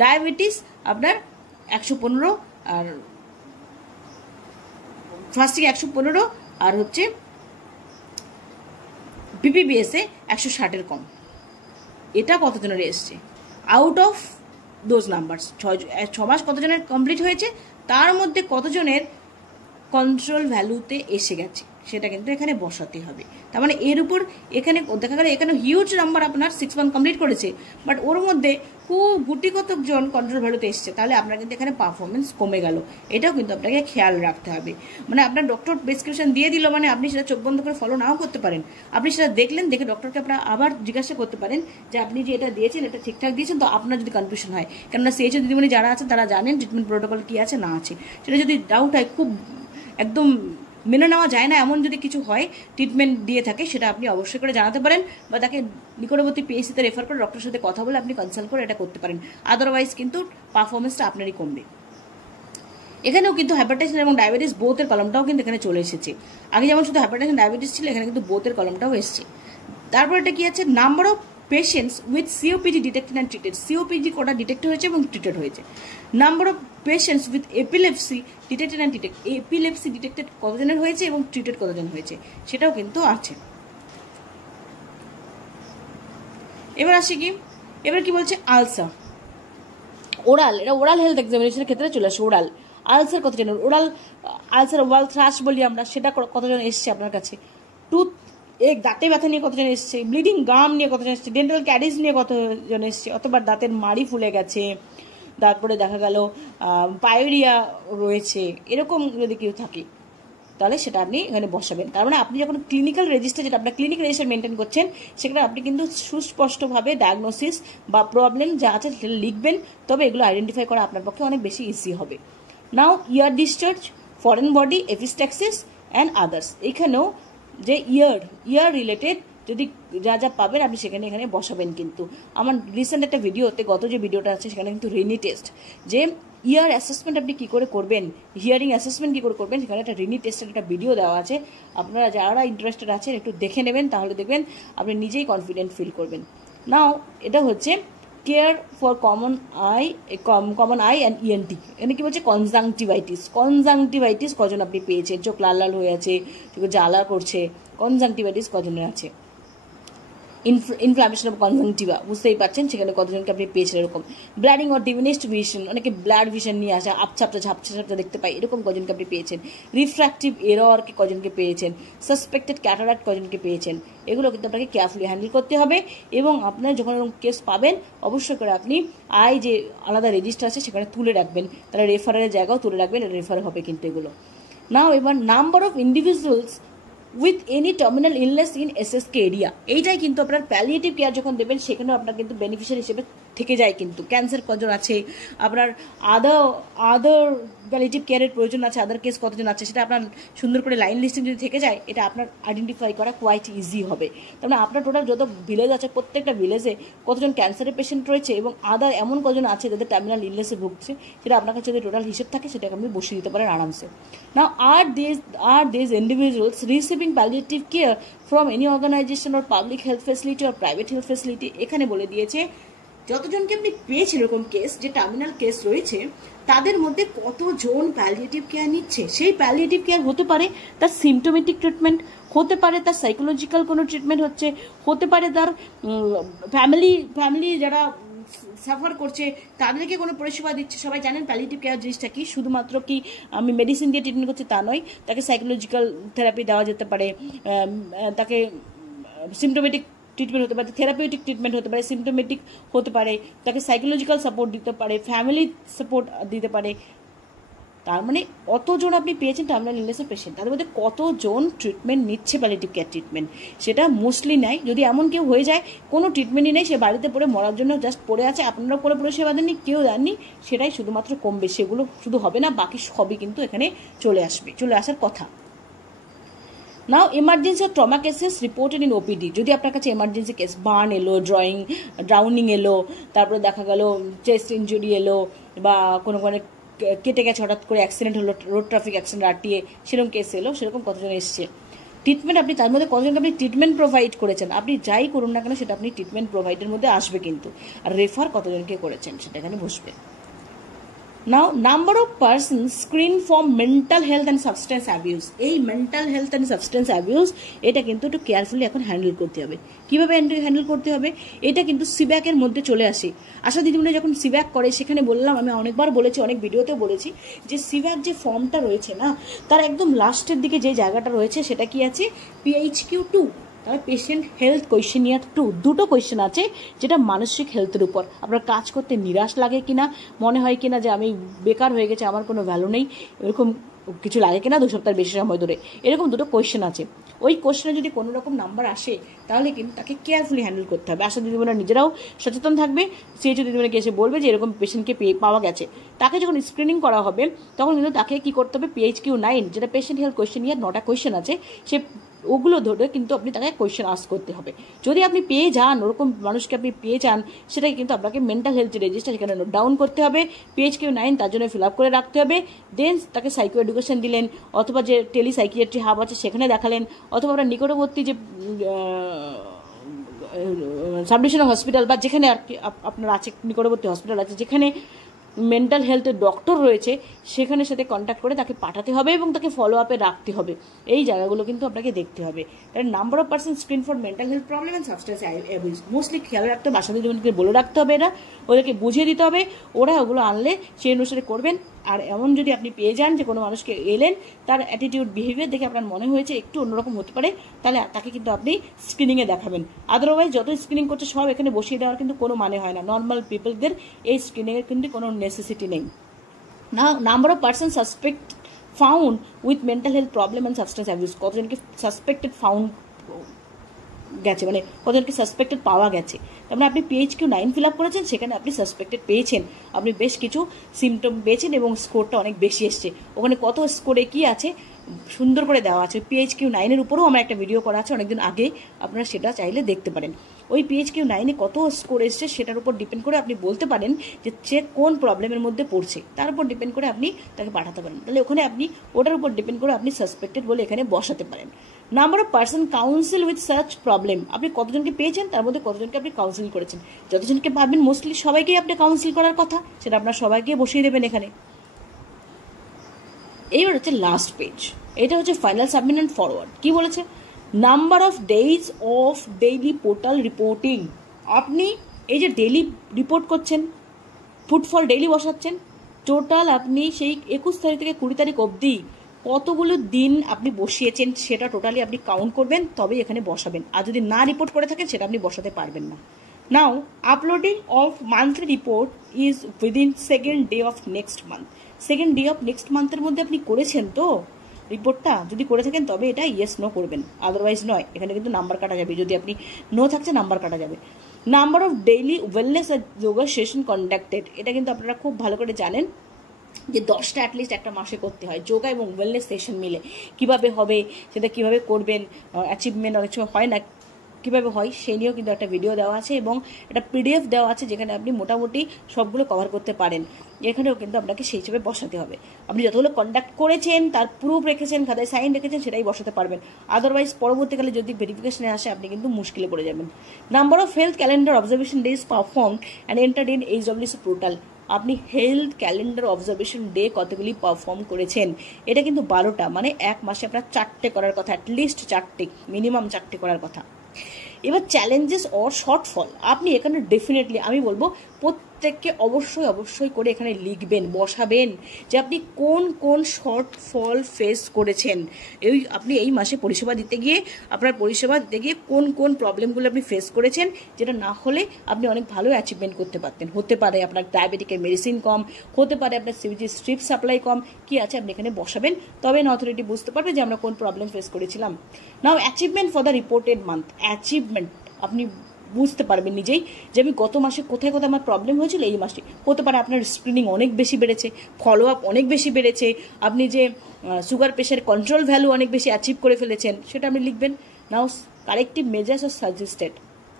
ডায়াবেটিস আপনার 115, আর ফাস্টিং 115, আর হচ্ছে পিপিবিএসে 160-এর কম। এটা কতজনের এসছে আউট অফ দোজ নাম্বারস। 6 মাস কতজনের কমপ্লিট হয়েছে, তার মধ্যে কতজনের কন্ট্রোল ভ্যালুতে এসে গেছে, সেটা কিন্তু এখানে বসাতে হবে। তার মানে এর উপর এখানে দেখা গেল এখানে হিউজ নাম্বার আপনার 6 months কমপ্লিট করেছে, বাট ওর মধ্যে খুব গুটি কতকজন কন্ট্রোল ভ্যালুতে এসছে, তাহলে আপনার কিন্তু এখানে পারফরমেন্স কমে গেল। এটাও কিন্তু আপনাকে খেয়াল রাখতে হবে। মানে আপনার ডক্টর প্রেসক্রিপশন দিয়ে দিল, মানে আপনি সেটা চোখ বন্ধ করে ফলো নাও করতে পারেন, আপনি সেটা দেখলেন, দেখে ডক্টরকে আপনারা আবার জিজ্ঞাসা করতে পারেন যে আপনি যে এটা দিয়েছেন এটা ঠিকঠাক দিয়েছেন তো, আপনার যদি কনফিউশন হয়, কেননা সিএইচও দিদিমণি যারা আছেন তারা জানেন ট্রিটমেন্ট প্রোটোকল কি আছে না আছে, সেটা যদি ডাউট হয়, খুব একদম মেনে নেওয়া যায় না এমন যদি কিছু হয়, ট্রিটমেন্ট দিয়ে থাকে, সেটা আপনি অবশ্যই করে জানাতে পারেন, বা তাকে নিকটবর্তী পিএইচসিতে রেফার করে ডক্টরের সাথে কথা বলে আপনি কনসাল্ট করে এটা করতে পারেন। আদারওয়াইজ কিন্তু পারফরমেন্সটা আপনারই কমবে। এখানেও কিন্তু হাইপারটেনশন এবং ডায়াবেটিস বোথের কলমটাও কিন্তু এখানে চলে এসেছে। আগে যেমন শুধু হাইপারটেনশন ডায়াবেটিস ছিল, এখানে কিন্তু বোথের কলমটাও এসেছে। তারপর এটা কি আছে, number of patients with COPD detected and treated. COPD কটা ডিটেক্ট হয়েছে এবং ট্রিটেড হয়েছে। Number of patients with epilepsy detected and treated, epilepsy detected কতজনের হয়েছে এবং ট্রিটেড কতজন হয়েছে সেটাও কিন্তু আছে। এবার আসি কি, এবার কি বলছে আলসার, ওরাল, এটা ওরাল হেলথ এক্সামিনেশনের ক্ষেত্রে চলে আসে। ওরাল আলসার কতজনের, ওরাল আলসার ওয়াল থ্রাশ বলি আমরা, সেটা কতজন এসছে আপনার কাছে। টুথ এক দাঁতে ব্যথা নিয়ে কতজন এসছে, ব্লিডিং গাম নিয়ে কতজন এসছে, ডেন্টাল ক্যারিজ নিয়ে কতজন এসছে, অথবা দাঁতের মাড়ি ফুলে গেছে, তারপরে দেখা গেল পায়োরিয়া রয়েছে, এরকম যদি কেউ থাকে তাহলে সেটা আপনি এখানে বসাবেন। তার মানে আপনি যখন ক্লিনিক্যাল রেজিস্টার, যেটা আপনার ক্লিনিক্যাল রেজিস্টার মেনটেন করছেন, সেখানে আপনি কিন্তু সুস্পষ্টভাবে ডায়াগনোসিস বা প্রবলেম যা আছে সেটা লিখবেন, তবে এগুলো আইডেন্টিফাই করা আপনার পক্ষে অনেক বেশি ইজি হবে। Now ear discharge, foreign body, epistaxis and others, এখানেও যে ইয়ার রিলেটেড যদি যা যা পাবেন আপনি সেখানে এখানে বসাবেন। কিন্তু আমার রিসেন্ট একটা ভিডিওতে, গত যে ভিডিওটা আছে সেখানে কিন্তু রিনি টেস্ট, যে ইয়ার অ্যাসেসমেন্ট আপনি কী করে করবেন, হিয়ারিং অ্যাসেসমেন্ট কী করে করবেন, সেখানে একটা রিনি টেস্টের একটা ভিডিও দেওয়া আছে। আপনারা যারা ইন্টারেস্টেড আছেন একটু দেখে নেবেন, তাহলে দেখবেন আপনি নিজেই কনফিডেন্ট ফিল করবেন। নাও এটা হচ্ছে care for common I and ENT. এখানে কি বলছে কনজাংটিভাইটিস কজন আপনি পেয়েছেন, চোখ লাল লাল হয়ে আছে, চোখে জ্বালা করছে, কনজাংটিভাইটিস কজনের আছে। ইনফ্লামেশন অফ কনজাংটিভা, বুঝতেই পারছেন সেখানে কতজনকে আপনি পেয়েছেন এরকম। ব্লাডিং অর ডিমিনিশড ভিশন, অনেকে ব্লাড ভিশন নিয়ে আসে, ঝাপসা ঝাপসা দেখতে পাই, এরকম কজনকে আপনি পেয়েছেন। রিফ্র্যাক্টিভ এররকে কজনকে পেয়েছেন, সাসপেক্টেড ক্যাটারাক্ট কজনকে পেয়েছেন, এগুলো কিন্তু আপনাকে কেয়ারফুলি হ্যান্ডেল করতে হবে। এবং আপনার যখন এরকম কেস পাবেন অবশ্যই করে আপনি যে আলাদা রেজিস্টার আছে সেখানে তুলে রাখবেন, তাহলে রেফারের জায়গাও তুলে রাখবেন, রেফার হবে কিন্তু এগুলো। নাও এবার number of individuals with any terminal illness in SSK area, এইটাই কিন্তু আপনার প্যালিয়েটিভ কেয়ার যখন দেবেন সেখানেও আপনার কিন্তু বেনিফিশিয়ারি হিসেবে থেকে যায়। কিন্তু ক্যান্সার কজন আছে, আপনার আদার প্যালিয়েটিভ কেয়ারের প্রয়োজন আছে, আদার কেস কতজন আছে, সেটা আপনার সুন্দর করে লাইন লিস্টিং যদি থেকে যায়, এটা আপনার আইডেন্টিফাই করা কোয়াইট ইজি হবে। তার মানে আপনার টোটাল যত ভিলেজ আছে প্রত্যেকটা ভিলেজে কতজন ক্যান্সারের পেশেন্ট রয়েছে এবং আদার এমন কজন আছে যাদের টার্মিনাল ইলনেসে ভুগছে, সেটা আপনার কাছে যদি টোটাল হিসেব থাকে সেটাকে আপনি বসিয়ে দিতে পারেন আরামসে। নাও are these individuals receiving palliative care from any organization or public health facility or private health facility? এখানে বলে দিয়েছে যতজনকে আপনি পেয়েছেন এরকম কেস, যে টার্মিনাল কেস রয়েছে, তাদের মধ্যে কতজন প্যালিয়েটিভ কেয়ার নিচ্ছে। সেই প্যালিয়েটিভ কেয়ার হতে পারে তার সিমটোমেটিক ট্রিটমেন্ট, হতে পারে তার সাইকোলজিক্যাল কোনো ট্রিটমেন্ট হচ্ছে, হতে পারে তার ফ্যামিলি যারা সাফার করছে তাদেরকে কোনো পরিষেবা দিচ্ছে। সবাই জানেন প্যালিয়েটিভ কেয়ার জিনিসটা কি, শুধুমাত্র কি আমি মেডিসিন দিয়ে ট্রিটমেন্ট করছি তা নয়, তাকে সাইকোলজিক্যাল থেরাপি দেওয়া যেতে পারে, তাকে সিমটোমেটিক ট্রিটমেন্ট হতে পারে, থেরাপিউটিক ট্রিটমেন্ট হতে পারে, সিমটোমেটিক হতে পারে, তাকে সাইকোলজিক্যাল সাপোর্ট দিতে পারে, ফ্যামিলি সাপোর্ট দিতে পারে। তার মানে কতজন আপনি পেয়েছেন টার্মিনাল ইলনেসের পেশেন্ট, তাদের মধ্যে কতজন ট্রিটমেন্ট নিচ্ছে প্যালিয়েটিভ কেয়ার ট্রিটমেন্ট, সেটা মোস্টলি নেয়। যদি এমন কেউ হয়ে যায় কোনো ট্রিটমেন্টই নেই, সে বাড়িতে পড়ে মরার জন্য জাস্ট পড়ে আছে, আপনারাও কোনো পরিষেবা দেননি, কেউ দেননি, সেটাই শুধুমাত্র কমবে। সেগুলো শুধু হবে না, বাকি সবই কিন্তু এখানে চলে আসার কথা। Now emergency or trauma cases reported in OPD, যদি আপনার কাছে এমার্জেন্সি কেস, বার্ন এলো, ড্রাউনিং এলো, তারপরে দেখা গেল চেস্ট ইঞ্জুরি এলো, বা কোনো কেটে গেছে হঠাৎ করে, অ্যাক্সিডেন্ট হলো, রোড ট্রাফিক অ্যাক্সিডেন্ট আটটিয়ে, সেরকম কেস এলো, সেরকম কতজন এসছে। ট্রিটমেন্ট আপনি তার মধ্যে কতজনকে আপনি ট্রিটমেন্ট প্রোভাইড করেছেন, আপনি যাই করুন না কেন সেটা আপনি ট্রিটমেন্ট প্রোভাইডের মধ্যে আসবে কিন্তু। আর রেফার কতজনকে করেছেন সেটা এখানে বসবে। Now number of person screen for mental health and substance abuse, এই mental health and substance abuse এটা কিন্তু একটু কেয়ারফুলি এখন হ্যান্ডেল করতে হবে। কীভাবে হ্যান্ডেল করতে হবে, এটা কিন্তু সিব্যাকের মধ্যে চলে আসে। আশা দিদিমণি যখন সিব্যাক করে, সেখানে বললাম, আমি অনেকবার বলেছি, অনেক ভিডিওতেও বলেছি, যে সিব্যাক যে ফর্মটা রয়েছে না, তার একদম লাস্টের দিকে যে জায়গাটা রয়েছে সেটা কি আছে, PHQ2, তাহলে পেশেন্ট হেলথ কোয়েশ্চেনিয়ার 2, দুটো কোয়েশ্চেন আছে, যেটা মানসিক হেলথের উপর। আপনার কাজ করতে নিরাশ লাগে কিনা, মনে হয় কিনা যে আমি বেকার হয়ে গেছে, আমার কোনো ভ্যালু নেই, এরকম কিছু লাগে কিনা 2 সপ্তাহের বেশি সময় ধরে, এরকম দুটো কোয়েশ্চেন আছে। ওই কোয়েশ্চেনে যদি কোনো রকম নাম্বার আসে তাহলে কিন্তু তাকে কেয়ারফুলি হ্যান্ডেল করতে হবে। আশা দিদিমণিরা নিজেরাও সচেতন থাকবে, CHO দিদিমণিকে এসে বলবে যে এরকম পেশেন্টকে পাওয়া গেছে। তাকে যখন স্ক্রিনিং করা হবে তখন কিন্তু তাকে কী করতে হবে, PHQ9, যেটা পেশেন্ট হেলথ কোয়েশ্চেনিয়ার 9টা কোয়েশ্চেন আছে, সে ওগুলো ধরে কিন্তু আপনি তাকে কোয়েশ্চেন আস্ক করতে হবে। যদি আপনি পেয়ে যান, ওরকম মানুষকে আপনি পেয়ে যান, সেটাকে কিন্তু আপনাকে মেন্টাল হেলথ রেজিস্টার সেখানে নোট ডাউন করতে হবে, PHQ9 তার জন্য ফিল আপ করে রাখতে হবে। দেন তাকে সাইকো এডুকেশন দিলেন, অথবা যে টেলি সাইকিয়াট্রি হাব আছে সেখানে দেখালেন, অথবা আপনার নিকটবর্তী যে সাব ডিভিশনাল হসপিটাল বা যেখানে আর কি আপনার আছে নিকটবর্তী হসপিটাল আছে যেখানে মেন্টাল হেলথের ডক্টর রয়েছে সেখানের সাথে কন্ট্যাক্ট করে তাকে পাঠাতে হবে এবং তাকে ফলো আপে রাখতে হবে। এই জায়গাগুলো কিন্তু আপনাকে দেখতে হবে। তার number of person screen for mental health problem and substance abuse mostly খেয়াল রাখতে হবে, বাসাদের জীবনকে বলে রাখতে হবে, এটা ওদেরকে বুঝিয়ে দিতে হবে, ওরা ওগুলো আনলে সেই অনুসারে করবেন। আর এমন যদি আপনি পেয়ে যান যে কোনো মানুষকে এলেন তার অ্যাটিটিউড বিহেভিয়ার দেখে আপনার মনে হয়েছে একটু অন্যরকম হতে পারে, তাহলে তাকে কিন্তু আপনি স্ক্রিনিংয়ে দেখাবেন। আদারওয়াইজ যত স্ক্রিনিং করছে সব এখানে বসিয়ে দেওয়ার কিন্তু কোনো মানে হয় না। নর্মাল পিপলদের এই স্ক্রিনিংয়ের কিন্তু কোনো নেসেসিটি নেই। Number of person suspect found with mental health problem and substance abuse, কতজনকে সাসপেক্টেড ফাউন্ড গেছে, মানে কতজনকে সাসপেক্টেড পাওয়া গেছে। তার মানে আপনি PHQ-9 ফিল আপ করেছেন, সেখানে আপনি সাসপেক্টেড পেয়েছেন, আপনি বেশ কিছু সিমটম পেয়েছেন এবং স্কোরটা অনেক বেশি এসছে। ওখানে কত স্কোরে কি আছে সুন্দর করে দেওয়া আছে। PHQ-9 উপরেও আমার একটা ভিডিও করা আছে অনেকদিন আগে, আপনারা সেটা চাইলে দেখতে পারেন। ওই PHQ-9 কত স্কোর এসছে সেটার উপর ডিপেন্ড করে আপনি বলতে পারেন যে সে কোন প্রবলেমের মধ্যে পড়ছে, তার উপর ডিপেন্ড করে আপনি তাকে পাঠাতে পারেন। তাহলে ওখানে আপনি ওটার উপর ডিপেন্ড করে আপনি সাসপেক্টেড বলে এখানে বসাতে পারেন। Number of person council with such problem, আপনি কতজনকে পেয়েছেন, তার মধ্যে কতজনকে আপনি কাউন্সিল করেছেন। যতজনকে পাবেন মোস্টলি সবাইকেই আপনি কাউন্সিল করার কথা, সেটা আপনার সবাইকে বসিয়ে দেবেন এখানে। এইবার হচ্ছে লাস্ট পেজ, এটা হচ্ছে ফাইনাল সাবমিট অ্যান্ড ফরওয়ার্ড। কি বলেছে? Number of days of daily portal reporting, আপনি এই যে ডেইলি রিপোর্ট করছেন, ফুটফল ডেইলি বসাচ্ছেন, টোটাল আপনি সেই 21 তারিখ থেকে 20 তারিখ অবধি কতগুলো দিন আপনি বসিয়েছেন সেটা টোটালি আপনি কাউন্ট করবেন, তবেই এখানে বসাবেন। আর যদি না রিপোর্ট করে থাকেন সেটা আপনি বসাতে পারবেন না। Now uploading of monthly report is within 2nd day of next month. 2nd day of next মান্থের মধ্যে আপনি করেছেন তো রিপোর্টটা? যদি করে থাকেন তবে এটা ইয়েস নো করবেন, আদারওয়াইজ নয়। এখানে কিন্তু নাম্বার কাটা যাবে, যদি আপনি নো থাকছে নাম্বার কাটা যাবে। নাম্বার অফ ডেইলি ওয়েলনেস আর যোগা সেশন কন্ডাক্টেড, এটা কিন্তু আপনারা খুব ভালো করে জানেন যে 10টা অ্যাটলিস্ট একটা মাসে করতে হয় যোগা এবং ওয়েলনেস সেশন মিলে। কিভাবে হবে সেটা কিভাবে করবেন, অ্যাচিভমেন্ট অনেক সময় হয় না, কীভাবে হয় সেই নিয়েও কিন্তু একটা ভিডিও দেওয়া আছে এবং একটা PDF দেওয়া আছে যেখানে আপনি মোটামুটি সবগুলো কভার করতে পারেন। এখানেও কিন্তু আপনাকে সেই হিসেবে বসাতে হবে। আপনি যতগুলো কন্ডাক্ট করেছেন তার প্রুফ রেখেছেন, খাতায় সাইন রেখেছেন, সেটাই বসাতে পারবেন। আদারওয়াইজ পরবর্তীকালে যদি ভেরিফিকেশনে আসে আপনি কিন্তু মুশকিলে পড়ে যাবেন। Number of health calendar observation days perform and entered in HWC portal, আপনি হেলথ ক্যালেন্ডার অবজারভেশন ডে কতগুলি পারফর্ম করেছেন। এটা কিন্তু 12টা, মানে এক মাসে আপনার 4টে করার কথা, অ্যাটলিস্ট 4টে, মিনিমাম 4টে করার কথা। এবার চ্যালেঞ্জেস অর শর্টফল, আপনি এখানে ডেফিনেটলি আমি বলবো প্রত্যেককে অবশ্যই করে এখানে লিখবেন, বসাবেন যে আপনি কোন কোন শর্টফল ফেস করেছেন। আপনি এই মাসে পরিষেবা দিতে গিয়ে কোন কোন প্রবলেমগুলো আপনি ফেস করেছেন, যেটা না হলে আপনি অনেক ভালো অ্যাচিভমেন্ট করতে পারতেন। হতে পারে আপনার ডায়াবেটিকের মেডিসিন কম, হতে পারে আপনার CBG স্ট্রিপ সাপ্লাই কম, কি আছে আপনি এখানে বসাবেন, তবে না অথরিটি বুঝতে পারবে যে আমরা কোন প্রবলেম ফেস করেছিলাম। Now achievement for the reported month, achievement আপনি বুঝতে পারবেন নিজেই যে আমি গত মাসে কোথায় কোথায় আমার প্রবলেম হয়েছিল, এই মাসে হতে পারে আপনার স্ক্রিনিং অনেক বেশি বেড়েছে, ফলো আপ অনেক বেশি বেড়েছে, আপনি যে সুগার প্রেশার কন্ট্রোল ভ্যালু অনেক বেশি অ্যাচিভ করে ফেলেছেন, সেটা আপনি লিখবেন। নাও কারেক্টিভ মেজার্স আর সাজেস্টেড,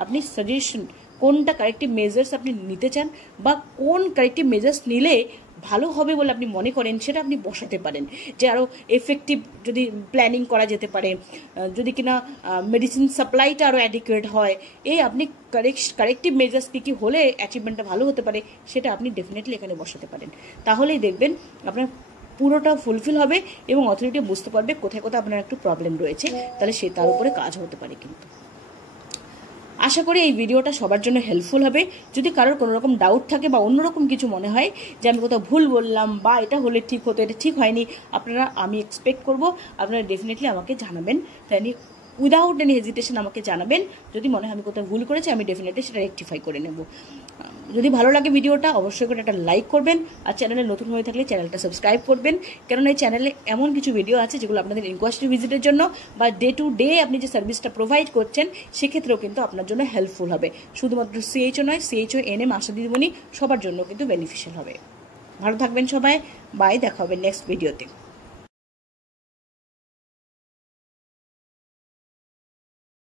আপনি সাজেশন কোনটা কারেক্টিভ মেজার্স আপনি নিতে চান বা কোন কারেক্টিভ মেজার্স নিলে ভালো হবে বলে আপনি মনে করেন সেটা আপনি বসাতে পারেন, যে আরও এফেক্টিভ যদি প্ল্যানিং করা যেতে পারে, যদি কিনা মেডিসিন সাপ্লাইটা আরও অ্যাডিকুয়েট হয়, এই আপনি কারেক্টিভ মেজার্স কী হলে অ্যাচিভমেন্টটা ভালো হতে পারে সেটা আপনি ডেফিনেটলি এখানে বসাতে পারেন। তাহলেই দেখবেন আপনার পুরোটা ফুলফিল হবে এবং অথরিটি বুঝতে পারবে কোথায় কোথায় আপনার একটু প্রবলেম রয়েছে, তাহলে সে তার উপরে কাজ হতে পারে। কিন্তু আশা করি এই ভিডিওটা সবার জন্য হেল্পফুল হবে। যদি কারোর কোনো রকম ডাউট থাকে বা অন্যরকম কিছু মনে হয় যে আমি কোথাও ভুল বললাম বা এটা হলে ঠিক হতো, এটা ঠিক হয়নি, আমি এক্সপেক্ট করব আপনারা ডেফিনেটলি আমাকে জানাবেন। তাই উইদাউট এনি হেজিটেশন আমাকে জানাবেন। যদি মনে হয় আমি কোথাও ভুল করেছি আমি ডেফিনেটলি সেটা রেকটিফাই করে নেব। যদি ভালো লাগে ভিডিওটা অবশ্যই করে একটা লাইক করবেন, আর চ্যানেলে নতুন হয়ে থাকলে চ্যানেলটা সাবস্ক্রাইব করবেন, কারণ এই চ্যানেলে এমন কিছু ভিডিও আছে যেগুলো আপনাদের ইনকোয়ারি ভিজিটের জন্য বা ডে টু ডে আপনি যে সার্ভিসটা প্রোভাইড করছেন সেক্ষেত্রেও কিন্তু আপনার জন্য হেল্পফুল হবে। শুধুমাত্র CHO নয়, CHO NM আশা দিদিমণি সবার জন্য কিন্তু বেনিফিশিয়াল হবে। ভালো থাকবেন সবাই, বাই, দেখা হবে নেক্সট ভিডিওতে।